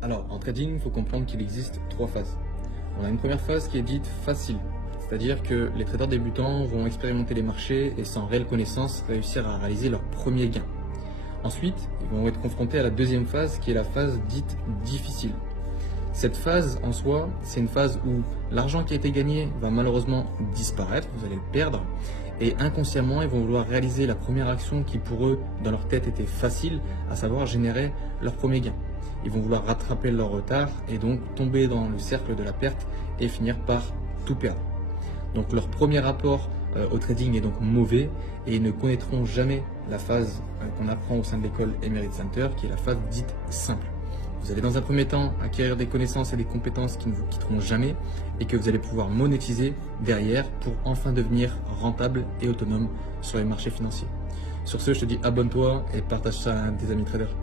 Alors, en trading, il faut comprendre qu'il existe trois phases. On a une première phase qui est dite facile, c'est-à-dire que les traders débutants vont expérimenter les marchés et sans réelle connaissance réussir à réaliser leur premier gain. Ensuite, ils vont être confrontés à la deuxième phase qui est la phase dite difficile. Cette phase en soi, c'est une phase où l'argent qui a été gagné va malheureusement disparaître, vous allez le perdre, et inconsciemment ils vont vouloir réaliser la première action qui pour eux, dans leur tête, était facile, à savoir générer leur premier gain. Ils vont vouloir rattraper leur retard et donc tomber dans le cercle de la perte et finir par tout perdre. Donc leur premier rapport au trading est donc mauvais et ils ne connaîtront jamais la phase qu'on apprend au sein de l'école Emerit Center, qui est la phase dite simple. Vous allez dans un premier temps acquérir des connaissances et des compétences qui ne vous quitteront jamais et que vous allez pouvoir monétiser derrière pour enfin devenir rentable et autonome sur les marchés financiers. Sur ce, je te dis abonne-toi et partage ça à tes amis traders.